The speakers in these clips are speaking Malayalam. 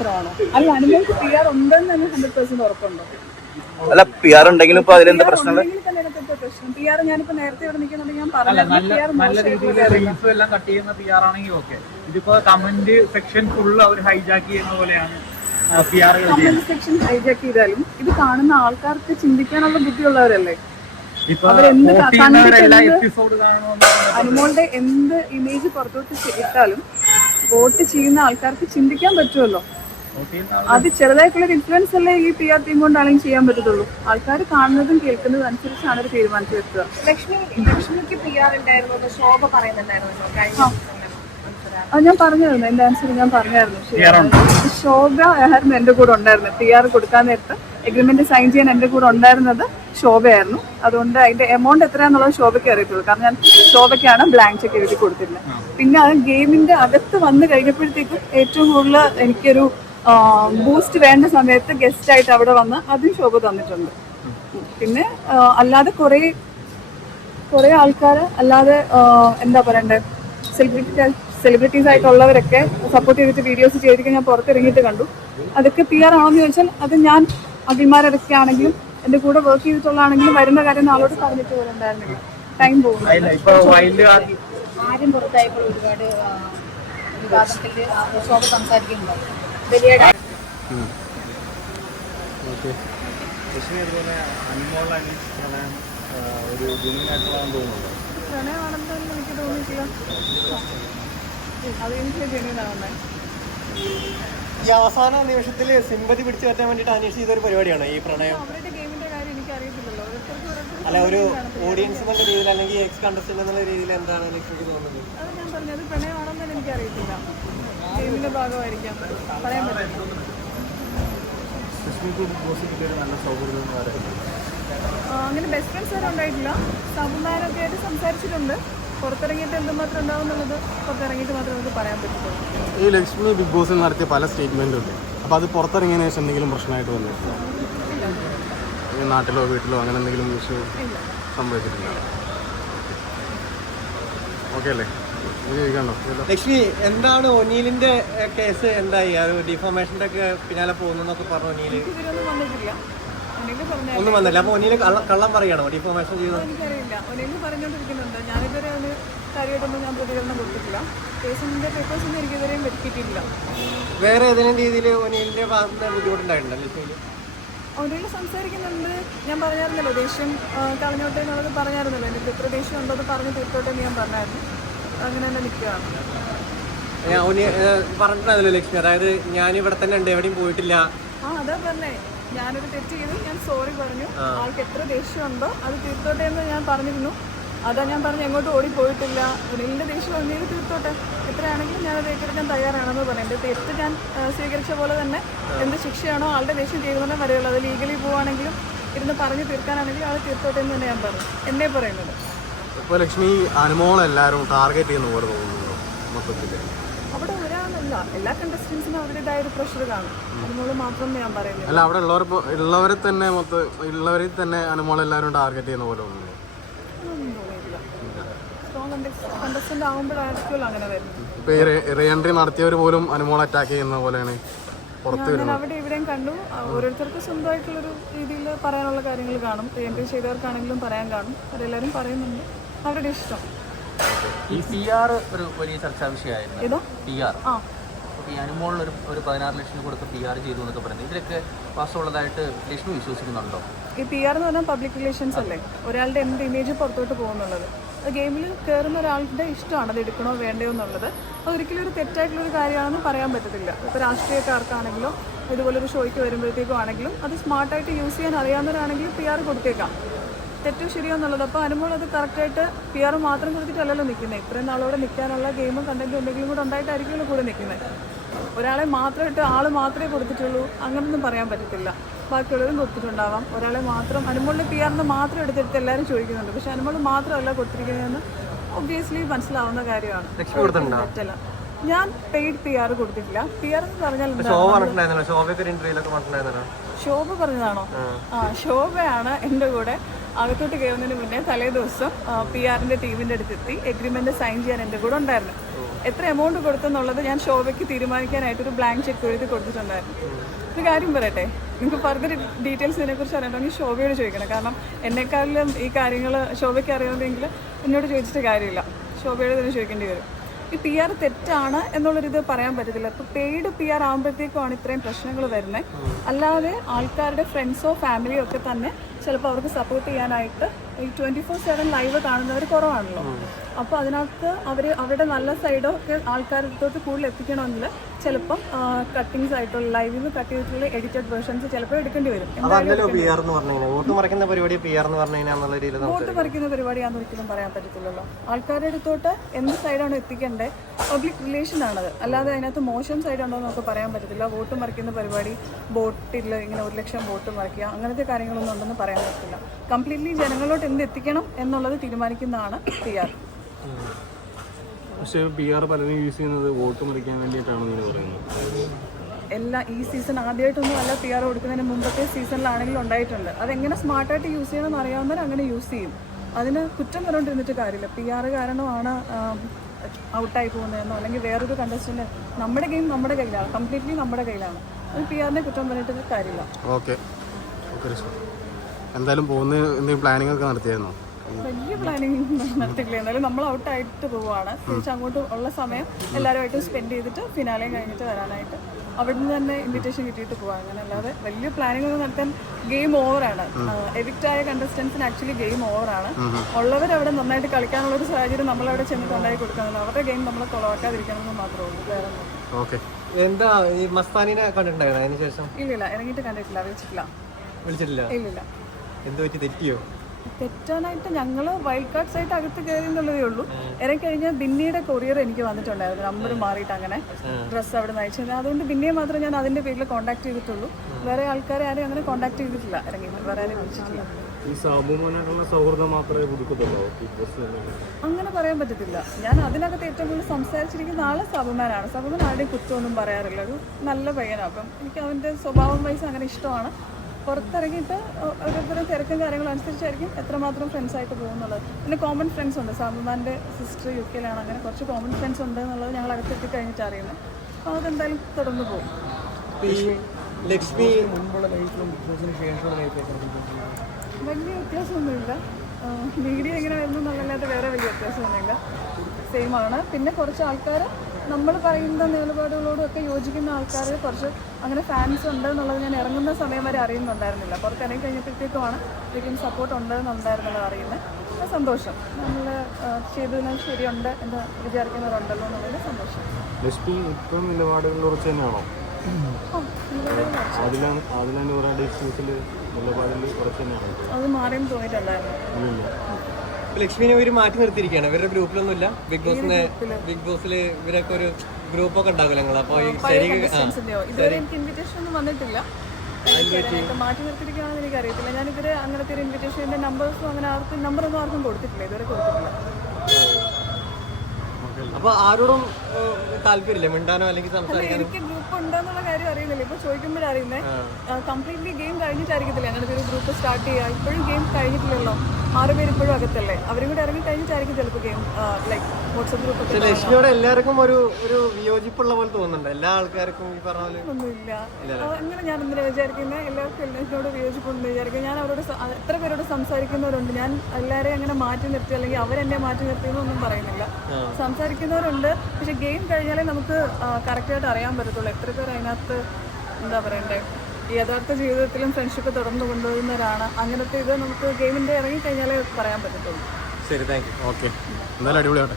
മാത്രമാണോ? അല്ല അനുമോൾക്ക് പി ആർ ഉണ്ടെന്ന് തന്നെ ഹൺഡ്രഡ് പെർസെന്റ് ഉറപ്പുണ്ടോ? അല്ല പി ആർ ഉണ്ടെങ്കിലും ഇപ്പൊ അതിലെന്താ പ്രശ്നം. പി ആർ ഞാനിപ്പോ നേരത്തെ ഇവിടെ നിൽക്കുന്നുണ്ടെങ്കിൽ ഞാൻ പറഞ്ഞു ഇതിപ്പോ കമന്റ് സെക്ഷൻ ഫുള്ള് അവർ ഹൈജാക്ക് ചെയ്യുന്ന പോലെയാണ് പി കമന്റ് സെക്ഷൻ ഹൈജാക്ക് ചെയ്താലും ഇത് കാണുന്ന ആൾക്കാർക്ക് ചിന്തിക്കാനുള്ള ബുദ്ധിയുള്ളവരല്ലേ? അനുമോളുടെ എന്ത് ഇമേജ് പുറത്തോട്ട് ഇട്ടാലും വോട്ട് ചെയ്യുന്ന ആൾക്കാർക്ക് ചിന്തിക്കാൻ പറ്റുമല്ലോ. അത് ചെറുതായിട്ടുള്ള ഇൻഫ്ലുവൻസ് അല്ലേ ഈ പി ആർ ടീം കൊണ്ടാണെങ്കിൽ ചെയ്യാൻ പറ്റത്തുള്ളൂ. ആൾക്കാർ കാണുന്നതും കേൾക്കുന്നതും അനുസരിച്ചാണ് ഒരു തീരുമാനിച്ചു വെക്കുക ലക്ഷ്മി ലക്ഷ്മിക്ക് പി ആർ ഉണ്ടായിരുന്നു ശോഭ പറയുന്നുണ്ടായിരുന്നു ആ. ഞാൻ പറഞ്ഞായിരുന്നു എന്റെ ആൻസർ ഞാൻ പറഞ്ഞായിരുന്നു. ശോഭ ആയിരുന്നു എന്റെ കൂടെ ഉണ്ടായിരുന്നു പി ആർ കൊടുക്കാൻ നേരത്ത് എഗ്രിമെന്റ് സൈൻ ചെയ്യാൻ എന്റെ കൂടെ ഉണ്ടായിരുന്നത് ശോഭയായിരുന്നു. അതുകൊണ്ട് അതിന്റെ എമൗണ്ട് എത്രയാന്നുള്ളത് ശോഭയ്ക്ക് അറിയത്തുള്ളൂ. കാരണം ഞാൻ ശോഭയ്ക്കാണ് ബ്ലാങ്ക് ചെക്ക് എഴുതി കൊടുത്തിരുന്നത്. പിന്നെ അത് ഗെയിമിന്റെ അകത്ത് വന്നു കഴിഞ്ഞപ്പോഴത്തേക്കും ഏറ്റവും കൂടുതൽ എനിക്കൊരു ബൂസ്റ്റ് വേണ്ട സമയത്ത് ഗസ്റ്റ് ആയിട്ട് അവിടെ വന്ന് അതും ശോഭ തന്നിട്ടുണ്ട്. പിന്നെ അല്ലാതെ കുറേ കുറെ ആൾക്കാർ അല്ലാതെ എന്താ പറയണ്ടേ സെലിബ്രിറ്റി സെലിബ്രിറ്റീസ് ആയിട്ടുള്ളവരൊക്കെ സപ്പോർട്ട് ചെയ്തിട്ട് വീഡിയോസ് ചെയ്തിട്ട് ഞാൻ പുറത്തിറങ്ങിയിട്ട് കണ്ടു. അതൊക്കെ പി ആർ ആണോന്ന് ചോദിച്ചാൽ അത് ഞാൻ അഭിമാരൊക്കെ ആണെങ്കിലും എന്റെ കൂടെ വർക്ക് ചെയ്തിട്ടുള്ളതാണെങ്കിലും വരുന്ന കാര്യം നാളോട് പറഞ്ഞിട്ട് പോലുണ്ടായിരുന്നില്ല ടൈം പോകുന്നു ഇല്ല പുറത്തായപ്പോൾ വൈൽഡ് കാർഡ് ആരും പ്രണയമാണെന്നൊന്നും എനിക്ക് തോന്നിയിട്ടില്ല. ഈ അവസാന നിമിഷത്തിൽ സിമ്പതി പിടിച്ചു പറ്റാൻ വേണ്ടിയിട്ട് അനീഷ് ചെയ്തൊരു പരിപാടിയാണ് ഈ പ്രണയം? അവരുടെ ഗെയിമിന്റെ കാര്യം എനിക്ക് അറിയത്തില്ലല്ലോ. അല്ല ഒരു ഓഡിയൻസ് എന്നുള്ള രീതിയിൽ അല്ലെങ്കിൽ എക്സ് കണ്ടസ്റ്റന്റ് എന്നുള്ള രീതിയിൽ എന്താണ് എനിക്ക് തോന്നുന്നത്? അത് ഞാൻ പറഞ്ഞത് പ്രണയമാണെന്ന് എനിക്ക് അറിയത്തില്ല. ഗെയിമിന്റെ ഭാഗമായിരിക്കാം. പറയാൻ പറ്റില്ല. ആ, അങ്ങനെ ബെസ്റ്റ് ഫ്രണ്ട്സ് വരെ ഉണ്ടായിട്ടില്ല. സമുദായമൊക്കെ ആയിട്ട് സംസാരിച്ചിട്ടുണ്ട്. പുറത്തിറങ്ങിയിട്ട് എന്തുമാത്രം ഉണ്ടാവും എന്നുള്ളത് പുറത്തിറങ്ങിയിട്ട് മാത്രമേ നമുക്ക് പറയാൻ പറ്റുള്ളൂ ഈ ലക്ഷ്മി ബിഗ് ബോസിൽ നടത്തിയ പല സ്റ്റേറ്റ്മെന്റും ഉണ്ട്. അപ്പോൾ അത് പുറത്തിറങ്ങിയതിന് ശേഷം എന്തെങ്കിലും പ്രശ്നമായിട്ട് വന്നിട്ടുണ്ടോ? നാട്ടിലോ വീട്ടിലോ അങ്ങനെ എന്തെങ്കിലും ഇഷ്യൂ സംഭവിച്ചിട്ടില്ല ഓക്കെ അല്ലേ. ലക്ഷ്മി എന്താണ് ഒനീലിന്റെ കേസ് എന്തായി? അത് ഡിഫോമേഷന്റെ ഒക്കെ പിന്നാലെ പോകുന്നൊക്കെ പറഞ്ഞു ഒനീൽ? ഒന്നും വന്നില്ല അപ്പൊ ഒനീൽ കള്ളം പറയണോ? ഡിഫോമേഷൻ ചെയ്ത്? എനിക്കറിയില്ല. ഒന്നെങ്കിൽ പറഞ്ഞുകൊണ്ടിരിക്കുന്നുണ്ട്. ഞാനിതുവരെ അതിന് കാര്യമായിട്ടൊന്നും ഞാൻ പ്രതികരണം കൊടുത്തിട്ടില്ല. കേസിന്റെ പേപ്പേഴ്സ് ഒന്നും എനിക്ക് ഇതുവരെയും വേറെ ഏതെങ്കിലും രീതിയിൽ ഒനീലിന്റെ ഭാഗത്ത് നിന്ന് ബുദ്ധിമുട്ടുണ്ടായിട്ടുണ്ടോ ലക്ഷ്മിക്ക്? ഒരേ സംസാരിക്കുന്നുണ്ട്. ഞാൻ പറഞ്ഞായിരുന്നല്ലോ ദേഷ്യം കളഞ്ഞോട്ടെ എന്നുള്ളത് പറഞ്ഞായിരുന്നല്ലോ. എനിക്ക് എത്ര ദേഷ്യം ഉണ്ടോ അത് പറഞ്ഞ് തീർത്തോട്ടെ എന്ന് ഞാൻ പറഞ്ഞായിരുന്നു. അങ്ങനെ തന്നെ നിൽക്കുകയാണ്. ഞാൻ ഏഹ്, പറഞ്ഞിട്ടുണ്ടായിരുന്നല്ലോ ലക്ഷ്മി? അതായത് ഞാൻ ഇവിടെ തന്നെ ഉണ്ട് എവിടെയും പോയിട്ടില്ല. ആ അതാ പറഞ്ഞേ. ഞാനൊരു തെറ്റ് ചെയ്തു. ഞാൻ സോറി പറഞ്ഞു. ആൾക്ക് എത്ര ദേഷ്യം ഉണ്ടോ അത് തീർത്തോട്ടെ എന്ന് ഞാൻ പറഞ്ഞിരുന്നു. അതാ ഞാൻ പറഞ്ഞു എങ്ങോട്ടും ഓടി പോയിട്ടില്ല. ഒന്നിന്റെ ദേഷ്യം ഒന്നിൽ തീർത്തോട്ടെ. എത്രയാണെങ്കിലും ഞാൻ അത് ഏറ്റെടുക്കാൻ തയ്യാറാണെന്ന് പറഞ്ഞു. എന്റെ തെറ്റ് ഞാൻ സ്വീകരിച്ച പോലെ തന്നെ എന്ത് ശിക്ഷയാണോ ആളുടെ ദേഷ്യം ചെയ്യുന്നതന്നെ വരെയുള്ളൂ അത് ലീഗലി പോവാണെങ്കിലും ഇരുന്ന് പറഞ്ഞു തീർക്കാനാണെങ്കിലും ആൾ തീർത്തോട്ടെ എന്ന് തന്നെ ഞാൻ പറഞ്ഞു. എന്നെ പറയുന്നത്. ഇപ്പോൾ ലക്ഷ്മി അനുമോളെല്ലാവരും ടാർഗറ്റ് ചെയ്യുന്ന പോലെ തോന്നുന്നുണ്ടോ മൊത്തത്തിൽ അവിടെ ഒരാളല്ല. എല്ലാ കണ്ടസ്റ്റൻസിനും അവരുടേതായ ഒരു പ്രഷർ കാണും. അതിനോട് മാത്രം ഞാൻ പറയുന്നത് അല്ല അവിടെ ഉള്ളവർ ഉള്ളവരെ തന്നെ മൊത്തം ഉള്ളവരിൽ തന്നെ അനുമോളെല്ലാവരും ടാർഗറ്റ് ചെയ്യുന്ന പോലെ തോന്നുന്നു. കണ്ടസ്റ്റന്റ് ആകുമ്പോഴായിരിക്കുമല്ലോ അങ്ങനെ വരുന്നത്. ഇപ്പോൾ ഈ റീ എൻട്രി നടത്തിയവർ പോലും അനുമോൾ അറ്റാക്ക് ചെയ്യുന്ന പോലെയാണ് പുറത്ത് ഞാൻ അവിടെ ഇവിടെയും കണ്ടു. ഓരോരുത്തർക്ക് സ്വന്തമായിട്ടുള്ളൊരു രീതിയിൽ പറയാനുള്ള കാര്യങ്ങൾ കാണും. എൻട്രി ചെയ്തവർക്കാണെങ്കിലും പറയാൻ കാണും. അവരെല്ലാവരും പറയുന്നുണ്ട്. അവരുടെ ഇഷ്ടം. ഈ പി ആർ ഒരു വലിയ ചർച്ചാ വിഷയമായിരുന്നു. പി ആർ ആ. ഈ അനുമോളിൽ ഒരു ഒരു പതിനാറ് ലക്ഷം കൊടുത്ത് പി ആർ ചെയ്തു എന്നൊക്കെ പറയുന്നത്. ഇതിലൊക്കെ വാസ്തവമുള്ളതായിട്ട് ലക്ഷ്മി വിശ്വസിക്കുന്നുണ്ടോ? ഈ പി ആർ എന്ന് പറഞ്ഞാൽ പബ്ലിക് റിലേഷൻസ് അല്ലേ? ഒരാളുടെ എന്ത് ഇമേജ് പുറത്തോട്ട് പോകുന്നുള്ളത്. ഗെയിമിൽ കയറുന്ന ഒരാളുടെ ഇഷ്ടമാണ്. അത് എടുക്കണോ വേണ്ടയോ എന്നുള്ളത്. അത് ഒരിക്കലും ഒരു തെറ്റായിട്ടുള്ള ഒരു കാര്യമാണെന്ന് പറയാൻ പറ്റത്തില്ല. ഇപ്പോൾ രാഷ്ട്രീയക്കാർക്കാണെങ്കിലും ഇതുപോലൊരു ഷോയ്ക്ക് വരുമ്പോഴത്തേക്കും ആണെങ്കിലും അത് സ്മാർട്ടായിട്ട് യൂസ് ചെയ്യാൻ അറിയാവുന്നവരാണെങ്കിലും പി ആർ കൊടുത്തേക്കാം. തെറ്റോ ശരിയോ എന്നുള്ളത് അപ്പോൾ അനുമോൾ അത് കറക്റ്റായിട്ട് പി ആർ മാത്രം കൊടുത്തിട്ടല്ലല്ലോ നിൽക്കുന്നത് ഇത്രയും നാളോടെ നിൽക്കാനുള്ള ഗെയിമും കണ്ടന്റും എന്തെങ്കിലും കൂടെ ഉണ്ടായിട്ടായിരിക്കുമല്ലോ കൂടെ നിൽക്കുന്നത് ഒരാളെ മാത്രമായിട്ട് ആൾ മാത്രമേ കൊടുത്തിട്ടുള്ളൂ അങ്ങനൊന്നും പറയാൻ പറ്റത്തില്ല. ബാക്കിയുള്ളവരും കൊടുത്തിട്ടുണ്ടാവാം. ഒരാളെ മാത്രം അനുമോളിന്റെ പി ആറിന് മാത്രം എടുത്തെടുത്ത് എല്ലാവരും ചോദിക്കുന്നുണ്ട്. പക്ഷെ അനുമോൾ മാത്രമല്ല കൊടുത്തിരിക്കുന്നതെന്ന് ഒബ്വിയസ്ലി മനസ്സിലാവുന്ന കാര്യമാണ്. പറ്റില്ല ഞാൻ പെയ്ഡ് പി ആർ കൊടുത്തിട്ടില്ല. പി ആർ എന്ന് പറഞ്ഞാൽ ശോഭ പറഞ്ഞതാണോ? ആ ശോഭയാണ് എന്റെ കൂടെ. അകത്തോട്ട് കയറുന്നതിന് മുന്നേ തലേ ദിവസം പി ആറിന്റെ ടീമിന്റെ അടുത്തെത്തി. എഗ്രിമെന്റ് സൈൻ ചെയ്യാൻ എന്റെ കൂടെ ഉണ്ടായിരുന്നു. എത്ര എമൗണ്ട് കൊടുത്തെന്നുള്ളത് ഞാൻ ശോഭയ്ക്ക് തീരുമാനിക്കാനായിട്ട് ഒരു ബ്ലാങ്ക് ചെക്ക് എഴുതി കൊടുത്തിട്ടുണ്ടായിരുന്നു. ഒരു കാര്യം പറയട്ടെ? നിങ്ങൾക്ക് ഫർദർ ഡീറ്റെയിൽസ് ഇതിനെക്കുറിച്ച് അറിയണമെങ്കിൽ ശോഭയോട് ചോദിക്കണം. കാരണം എന്നെക്കാളിലും ഈ കാര്യങ്ങൾ ശോഭയ്ക്ക് അറിയുന്നതെങ്കിൽ എന്നോട് ചോദിച്ചിട്ട് കാര്യമില്ല. ശോഭയോട് തന്നെ ചോദിക്കേണ്ടി വരും. ഈ പി ആർ തെറ്റാണ് എന്നുള്ളൊരിത് പറയാൻ പറ്റത്തില്ല. ഇപ്പൊ പെയ്ഡ് പി ആർ ആകുമ്പോഴത്തേക്കുമാണ് ഇത്രയും പ്രശ്നങ്ങൾ വരുന്നത്. അല്ലാതെ ആൾക്കാരുടെ ഫ്രണ്ട്സോ ഫാമിലിയോ ഒക്കെ തന്നെ ചിലപ്പോൾ അവർക്ക് സപ്പോർട്ട് ചെയ്യാനായിട്ട് ഈ ട്വന്റി ഫോർ സെവൻ ലൈവ് കാണുന്നവർ കുറവാണല്ലോ അപ്പോൾ അതിനകത്ത് അവർ അവരുടെ നല്ല സൈഡോ ഒക്കെ ആൾക്കാരുടെ അടുത്തോട്ട് കൂടുതൽ എത്തിക്കണമെങ്കിൽ ചിലപ്പം കട്ടിങ്സ് ആയിട്ടുള്ള ലൈവിൽ നിന്ന് കട്ട് ചെയ്തിട്ടുള്ള എഡിറ്റഡ് വേർഷൻസ് ചിലപ്പോൾ എടുക്കേണ്ടി വരും. വോട്ട് മറിക്കുന്ന പരിപാടി പരിപാടിയാണെന്ന് ഒരിക്കലും പറയാൻ പറ്റത്തില്ലല്ലോ. ആൾക്കാരുടെ അടുത്തോട്ട് എന്ത് സൈഡാണ് എത്തിക്കേണ്ടത് പബ്ലിക് റിലേഷൻ ആണത്. അല്ലാതെ അതിനകത്ത് മോശം സൈഡ് ഉണ്ടോ എന്ന് നമുക്ക് പറയാൻ പറ്റത്തില്ല. വോട്ട് മറിക്കുന്ന പരിപാടി ബോട്ടിൽ ഇങ്ങനെ ഒരു ലക്ഷം വോട്ട് മറിക്കുക അങ്ങനത്തെ കാര്യങ്ങളൊന്നും ഉണ്ടെന്ന് പറയാൻ പറ്റില്ല കംപ്ലീറ്റ്ലി ജനങ്ങളിലോട്ട് എന്ത് എത്തിക്കണം എന്നുള്ളത് തീരുമാനിക്കുന്നതാണ് പി ആർ പക്ഷേ പി ആർ പലരും യൂസ് ചെയ്യുന്നത് വോട്ട് മറിക്കാൻ വേണ്ടിയിട്ടാണെന്ന് എന്ന് പറയുന്നത്. എല്ലാ ഈ സീസൺ ആദ്യമായിട്ടൊന്നും അല്ല പി ആർ കൊടുക്കുന്നതിന് മുമ്പത്തെ സീസണിലാണെങ്കിലും ഉണ്ടായിട്ടുണ്ട്. അതെങ്ങനെ സ്മാർട്ടായിട്ട് യൂസ് ചെയ്യണമെന്ന് അറിയാവുന്നവർ അങ്ങനെ യൂസ് ചെയ്യും. അതിന് കുറ്റം പറഞ്ഞുകൊണ്ടിരുന്നിട്ട് കാര്യമില്ല. പി ആർ കാരണമാണ് ഔട്ടായി പോകുന്നതെന്നോ അല്ലെങ്കിൽ വേറൊരു കണ്ടസ്റ്റന്റ് നമ്മുടെ ഗെയിം നമ്മുടെ കയ്യിലാണ്. കംപ്ലീറ്റ്ലി നമ്മുടെ കയ്യിലാണ്. അത് പി ആറിനെ കുറ്റം പറഞ്ഞിട്ട് കാര്യമില്ല. ഓക്കെ എന്തായാലും പോകുന്ന എന്തെങ്കിലും പ്ലാനിങ് ഒക്കെ നടത്തിയായിരുന്നോ? വലിയ പ്ലാനിങ് നടത്തില്ല. എന്നാലും നമ്മൾ ഔട്ടായിട്ട് പോവുകയാണ് തിരിച്ച് അങ്ങോട്ട് ഉള്ള സമയം എല്ലാവരുമായിട്ട് സ്പെൻഡ് ചെയ്തിട്ട് ഫിനാലയും കഴിഞ്ഞിട്ട് വരാനായിട്ട് അവിടെ നിന്ന് തന്നെ ഇൻവിറ്റേഷൻ കിട്ടിയിട്ട് പോവാം അങ്ങനെ അല്ലാതെ വലിയ പ്ലാനിങ് ഒന്നും നടത്താൻ ഗെയിം ഓവറാണ് എവിക്റ്റ് ആയ കണ്ടസ്റ്റൻസിന് ആക്ച്വലി ഗെയിം ഓവറാണ് ഉള്ളവർ അവിടെ നന്നായിട്ട് കളിക്കാനുള്ള ഒരു സാഹചര്യം നമ്മളവിടെ ചെന്ന് ഉണ്ടാക്കി കൊടുക്കണം. അവരുടെ ഗെയിം നമ്മൾ കൊളവാക്കാതിരിക്കണമെന്ന് മാത്രമേ ഉള്ളൂ. വേറെ ഓക്കെ എന്താ ഈ മസ്താനിനെ കണ്ടിട്ടുണ്ടായിരുന്നു? അതിന് ശേഷം? ഇല്ലില്ല ഇറങ്ങിയിട്ട് കണ്ടിട്ടില്ല. വിളിച്ചിട്ടില്ല. വിളിച്ചിട്ടില്ല. ഇല്ലില്ല. എന്ത് പറ്റി? തെറ്റിയോ? തെറ്റാനായിട്ട് ഞങ്ങൾ വൈൽഡ് കാർഡ്സ് ആയിട്ട് അകത്ത് കയറി എന്നുള്ളതേ ഉള്ളൂ. ഇറങ്ങി കഴിഞ്ഞാൽ ബിന്നിയുടെ കൊറിയർ എനിക്ക് വന്നിട്ടുണ്ടായിരുന്നു. നമ്പർ മാറിയിട്ട് അങ്ങനെ ഡ്രസ്സ് അവിടെ നിന്ന് അയച്ചു അതുകൊണ്ട് ബിന്നിയെ മാത്രമേ ഞാൻ അതിന്റെ പേരിൽ കോൺടാക്ട് ചെയ്തിട്ടുള്ളൂ. വേറെ ആൾക്കാരെ ആരെയും അങ്ങനെ കോൺടാക്ട് ചെയ്തിട്ടില്ല. ഇറങ്ങി വേറെ ആരെയും വിളിച്ചിട്ടില്ല. ഈ സാബുമോനായിട്ടുള്ള സൗഹൃദം മാത്രമേ അങ്ങനെ പറയാൻ പറ്റത്തില്ല. ഞാൻ അതിനകത്ത് ഏറ്റവും കൂടുതൽ സംസാരിച്ചിരിക്കുന്ന ആൾ സബുമാനാണ്. സബുമാൻ ആരുടെയും കുറ്റമൊന്നും പറയാറില്ല. ഒരു നല്ല പയ്യനാണ് അപ്പം എനിക്ക് അവന്റെ സ്വഭാവം വൈസ് അങ്ങനെ ഇഷ്ടമാണ്. പുറത്തിറങ്ങിയിട്ട് ഓരോരുത്തരും തിരക്കും കാര്യങ്ങളും അനുസരിച്ചായിരിക്കും എത്രമാത്രം ഫ്രണ്ട്സ് ആയിട്ട് പോകുന്നുള്ളത്. പിന്നെ കോമൺ ഫ്രണ്ട്സ് ഉണ്ട്. സാബുമാന്റെ സിസ്റ്റർ യു കെയിലാണ് അങ്ങനെ കുറച്ച് കോമൺ ഫ്രണ്ട്സ് ഉണ്ട് എന്നുള്ളത് ഞങ്ങൾ അകത്തെത്തി കഴിഞ്ഞിട്ട് അറിയുന്നത് അപ്പോൾ അതെന്തായാലും തുടർന്ന് പോകും. ലക്ഷ്മി വലിയ വ്യത്യാസമൊന്നുമില്ല. മീഡിയ എങ്ങനെ വരുന്നു എന്നുള്ളതല്ലാതെ വേറെ വലിയ വ്യത്യാസമൊന്നുമില്ല. സെയിം ആണ്. പിന്നെ കുറച്ച് ആൾക്കാർ നമ്മൾ പറയുന്ന നിലപാടുകളോടും ഒക്കെ യോജിക്കുന്ന ആൾക്കാർ കുറച്ച് അങ്ങനെ ഫാൻസ് ഉണ്ട് എന്നുള്ളത് ഞാൻ ഇറങ്ങുന്ന സമയം വരെ അറിയുന്നുണ്ടായിരുന്നില്ല. പുറത്ത് ഇറങ്ങി കഴിഞ്ഞപ്പോഴത്തേക്കുമാണ് ശരിക്കും സപ്പോർട്ട് ഉണ്ട് എന്നുണ്ടായിരുന്നുള്ളത് അറിയുന്നത്. സന്തോഷം. നമ്മൾ ചെയ്തതിന് ശരിയുണ്ട് എന്ന് വിചാരിക്കുന്നവരുണ്ടല്ലോ എന്നുള്ളതിൽ സന്തോഷം. ലക്ഷ്മി ഇപ്പം നിലപാടുകൾ കുറച്ച്. തന്നെയാണോ? അത് മാറിയും തോന്നിയിട്ടുണ്ടായിരുന്നു ലക്ഷ്മിനെ ഇവർ മാറ്റി നിർത്തിയിരിക്കുകയാണ്. ഇവരുടെ ഗ്രൂപ്പിലൊന്നും ഇല്ല ബിഗ് ബോസിന് ബിഗ് ബോസിൽ ഇവരൊക്കെ ഒരു ഗ്രൂപ്പൊക്കെ ഉണ്ടാവില്ല നിങ്ങൾ അപ്പൊ ഇതുവരെ എനിക്ക് ഇൻവിറ്റേഷൻ ഒന്നും വന്നിട്ടില്ല. മാറ്റി നിർത്തിയിരിക്കുകയാണെന്ന് എനിക്ക് അറിയത്തില്ല ഞാൻ ഇവർ അങ്ങനത്തെ ഒരു ഇൻവിറ്റേഷന്റെ നമ്പേഴ്സും അങ്ങനെ ആർക്കും നമ്പറൊന്നും ആർക്കും കൊടുത്തിട്ടില്ല. ഇതുവരെ കൊടുത്തിട്ടില്ല. അപ്പൊ ആരോടും താല്പര്യമില്ല? മിണ്ടാനോ അല്ലെങ്കിൽ സംസാരിക്കാനോ? ഗ്രൂപ്പ് ഉണ്ടെന്നുള്ള കാര്യം അറിയുന്നില്ല. ഇപ്പൊ ചോദിക്കുമ്പോഴറിയുന്നേ കംപ്ലീറ്റ്ലി ഗെയിം കഴിഞ്ഞിട്ടായിരിക്കത്തില്ല? അങ്ങനത്തെ ഒരു ഗ്രൂപ്പ് സ്റ്റാർട്ട് ചെയ്യുക. ഇപ്പോഴും ഗെയിം കഴിഞ്ഞിട്ടില്ലല്ലോ. ആറ് പേര് ഇപ്പോഴും അകത്തല്ലേ? അവരും കൂടെ ഇറങ്ങി കഴിഞ്ഞിട്ടായിരിക്കും ചിലപ്പോൾ ഗെയിം ലൈക്ക് വാട്സപ്പ് ഗ്രൂപ്പ് ലക്ഷ്മിയോട് എല്ലാവർക്കും ഒരു ഒരു വിയോജിപ്പുള്ള പോലെ തോന്നുന്നുണ്ട്. എല്ലാ ആൾക്കാർക്കും ഈ പറഞ്ഞ പോലെ ഒന്നുമില്ല. അങ്ങനെ ഞാൻ എന്തിനാ വിചാരിക്കുന്നത് എല്ലാവർക്കും എന്നോട് വിയോജിപ്പുണ്ടെന്ന് വിചാരിക്കും ഞാൻ അവരോട് എത്ര പേരോട് സംസാരിക്കുന്നവരുണ്ട്. ഞാൻ എല്ലാവരെയും അങ്ങനെ മാറ്റി നിർത്തി അല്ലെങ്കിൽ അവരെന്നെ മാറ്റി നിർത്തി എന്നൊന്നും പറയുന്നില്ല. സംസാരിക്കുന്നവരുണ്ട്. പക്ഷെ ഗെയിം കഴിഞ്ഞാലേ നമുക്ക് കറക്റ്റായിട്ട് അറിയാൻ പറ്റത്തുള്ളൂ. എത്ര പേർ അതിനകത്ത് എന്താ പറയണ്ടേ? യഥാർത്ഥ ജീവിതത്തിലും ഫ്രണ്ട്ഷിപ്പ് തുടർന്നു കൊണ്ടുപോകുന്നവരാണ് അങ്ങനത്തെ ഇത് നമുക്ക് ഗെയിമിന്റെ ഇറങ്ങി കഴിഞ്ഞാലേ പറയാൻ പറ്റത്തുള്ളൂ. ശരി താങ്ക് യു ഓക്കെ എന്തായാലും അടിപൊളിയാട്ടെ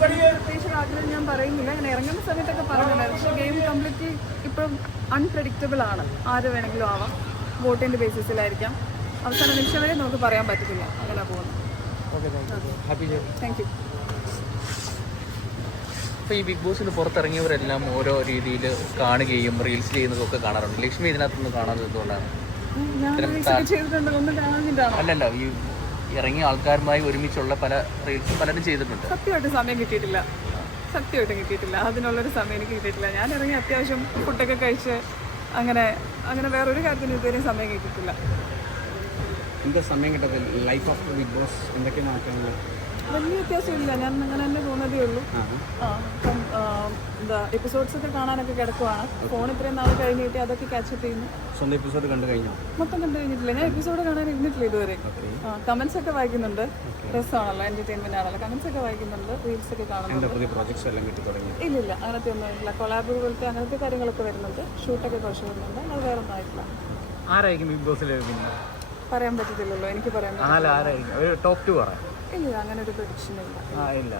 പ്രത്യേകിച്ച് ആഗ്രഹം ഞാൻ പറയുന്നില്ല. ഞാൻ ഇറങ്ങുന്ന സമയത്തൊക്കെ പറഞ്ഞിട്ടുണ്ടായിരുന്നു. പക്ഷേ ഗെയിം കംപ്ലീറ്റ്ലി ഇപ്പം അൺപ്രഡിക്റ്റബിൾ ആണ്. ആര് വേണമെങ്കിലും ആവാം. വോട്ടിന്റെ ബേസിസിലായിരിക്കാം അവസാന നിമിഷം വരെ നമുക്ക് പറയാൻ പറ്റത്തില്ല. അങ്ങനെ പോകുന്നു താങ്ക് യു അപ്പോൾ ഈ ബിഗ് ബോസിന് പുറത്തിറങ്ങിയവരെല്ലാം ഓരോ രീതിയിൽ കാണുകയും റീൽസ് ചെയ്യുന്നതൊക്കെ കാണാറുണ്ട്. ലക്ഷ്മി ഇതിനകത്തുനിന്ന് കാണാതെ എന്തുകൊണ്ടാണ് അല്ലല്ല ഈ ഇറങ്ങിയ ആൾക്കാരുമായി ഒരുമിച്ചുള്ള പല റീൽസ് പലരും ചെയ്തിട്ടുണ്ട്. സത്യമായിട്ട് സമയം കിട്ടിയിട്ടില്ല. സത്യമായിട്ട് കിട്ടിയിട്ടില്ല. അതിനുള്ളൊരു സമയം എനിക്ക് കിട്ടിയിട്ടില്ല. ഞാൻ ഇറങ്ങി അത്യാവശ്യം ഫുഡൊക്കെ കഴിച്ച് അങ്ങനെ അങ്ങനെ വേറൊരു കാര്യത്തിന് ഇതുവരെയും സമയം കിട്ടിയിട്ടില്ല. എന്താ സമയം കിട്ടത്തിൽ ലൈഫ് ഓഫ് ബിഗ് ബോസ് എന്തൊക്കെ മാറ്റങ്ങൾ വലിയ വ്യത്യാസമില്ല. ഞാൻ അങ്ങനെ തന്നെ തോന്നതേ ഉള്ളൂ. എന്താ എപ്പിസോഡ്സ് ഒക്കെ കാണാനൊക്കെ കിടക്കുവാണ്. ഫോൺ ഇത്രയും നാൾ കഴിഞ്ഞിട്ട് അതൊക്കെ കാച്ചപ്പ് ചെയ്യുന്നു. സ്വന്തം എപ്പിസോഡ് കണ്ടു കഴിഞ്ഞു? മൊത്തം കണ്ടു കഴിഞ്ഞിട്ടില്ല. ഞാൻ എപ്പിസോഡ് കാണാൻ ഇരുന്നിട്ടില്ല ഇതുവരെ. കമന്റ്സ് ഒക്കെ വായിക്കുന്നുണ്ട്. രസമാണല്ലോ എന്റർടൈൻമെന്റ് ആണല്ലോ. കമന്റ്സ് ഒക്കെ വായിക്കുന്നുണ്ട് റീൽസ് ഒക്കെ കാണുന്നുണ്ട്. തുടങ്ങി ഇല്ലില്ല അങ്ങനത്തെ ഒന്നും ഇല്ല കൊളാബ് പോലത്തെ അങ്ങനത്തെ കാര്യങ്ങളൊക്കെ വരുന്നുണ്ട്. ഷൂട്ടൊക്കെ കുറച്ച് വരുന്നുണ്ട്. അത് വേറെ ഒന്നും ആയിട്ടില്ല. ആരായിരിക്കും ബിഗ് പിന്നെ? പറയാൻ പറ്റത്തില്ലല്ലോ എനിക്ക് പറയാൻ പറ്റില്ല ടോപ്പ് ടു പറയാം ഇല്ല അങ്ങനെ ഒരു പ്രഡിക്ഷൻ ഇല്ല. ആ ഇല്ല.